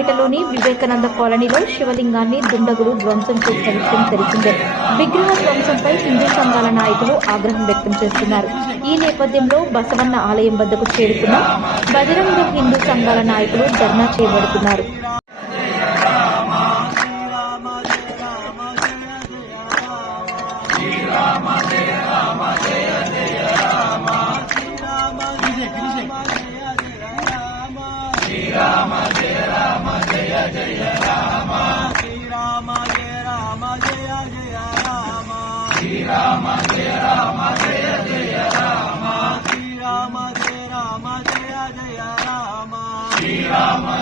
నరసరావుపేటలోని వివేకానంద కాలనీలో శివలింగాన్ని దుండగులు ధ్వంసం చేసిన విషయం తెలిసిందే. విగ్రహ ధ్వంసంపై హిందూ సంఘాల నాయకులు ఆగ్రహం వ్యక్తం చేస్తున్నారు. ఈ నేపథ్యంలో బసవన్న ఆలయం వద్దకు చేరుకున్న బజరంగ హిందూ సంఘాల నాయకులు ధర్నా చేయబడుతున్నారు. Rama Jaya Rama Jaya Jaya Rama Shri Rama Jaya Rama Jaya Jaya Rama Shri Rama Jaya Rama Jaya Jaya Rama Shri Rama Jaya Rama Jaya Jaya Rama Shri Rama